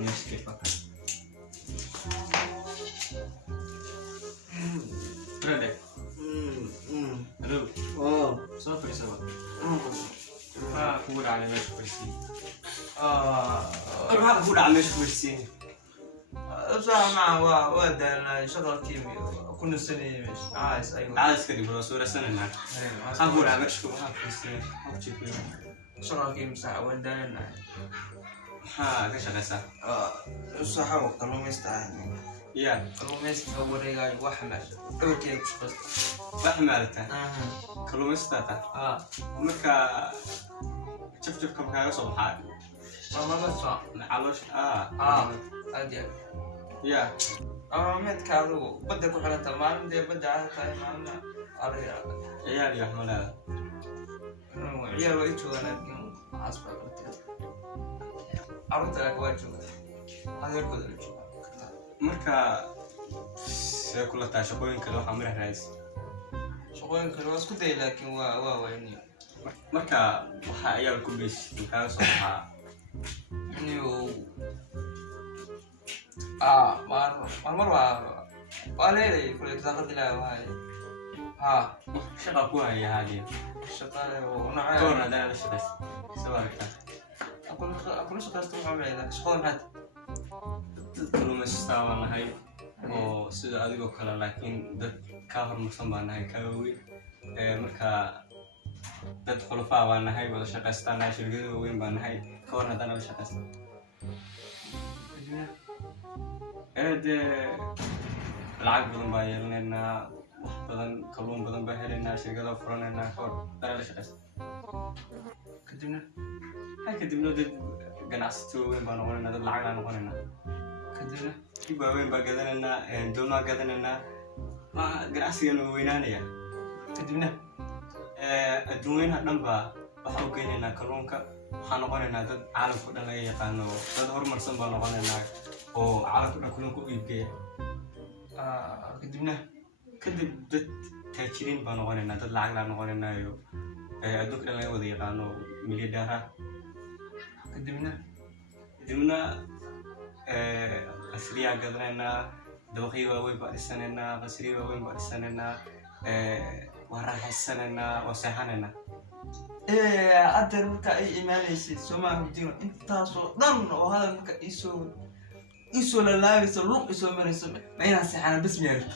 الناس كيفك؟ برادك الو سافر سوا فقول على ماشي كرسي روح أقول على ماشي كرسي مع ودا شغل كيمياء كل سنة مش عايز أيوة عايز كده بس ولا سنة معك أقول على ماشي كرسي شغل كيمياء ساعة ودا لنا ها كيش غسا الصحة وقتلوا مستعين يا قالوا مستعين وريقاي وحمل أوكي مش بس وحملته كلهم استاتا ومركا شوف كم كان يوصل حال ما بتصع علوش أدي يا مت كارو بدك وحنا تمام دي بدأ على تمام على عيال يا حمل هذا عيال ويتشو أنا اليوم عصبة قلت عرفت لك ويتشو هذا يركض اليتشو مركا كلها تعشقين كلها حمر رئيس شغلين كلها اسكت لكن ويني مركا waxa ayaa ku bees ka soo baxaa inuu mar waa leeyahay kulay saaqad ilaahay shaqa ku haya hadiya shaqada oo nacay koorna dana shaqas sawarka aqul shaqastu waxa weeyaan shaqada maxad kuluma istaawana oo sida adigoo kale laakiin dad ka hormarsan baan nahay ka weyn marka dad xulufaa baan nahay wada shaqaystaan shirkado weyn baan nahay ka warna dana la shaqaystaan lacag badan baa yeelanaynaa wax badan kalluun badan baa helaynaa shirkado furanaynaa ka war dana la shaqaystaan kadibna dad ganacsato weyn baa noqonaynaa dad lacag baa noqonaynaa kadibna kibaa weyn baa gadanaynaa doomaa gadanaynaa ganacsigana weynaanaya kadibna adduunweynaha dhan baa waxa u geynaynaa kalluunka waxaan noqonaynaa dad caalamka dhan laga yaqaano dad horumarsan baa noqonaynaa oo caalamka dhan kalluunka u iibgeeya kadib dad taajiriin baa noqonaynaa dad lacag laa noqonaynaa iyo adduunka dhan laga wada yaqaano milyardara kadibna qasriyaa gadanaynaa dabaqyo waaweyn baa dhisanaynaa qasriyo waaweyn baa dhisanaynaa وراحسنا وسهلنا أدر مكا أي إيمانيسي سوما هديو أنت تاسو ضمن وهذا مكا إيسو للاوي سلوك إيسو مريسو ما ينسي حانا بسم يارك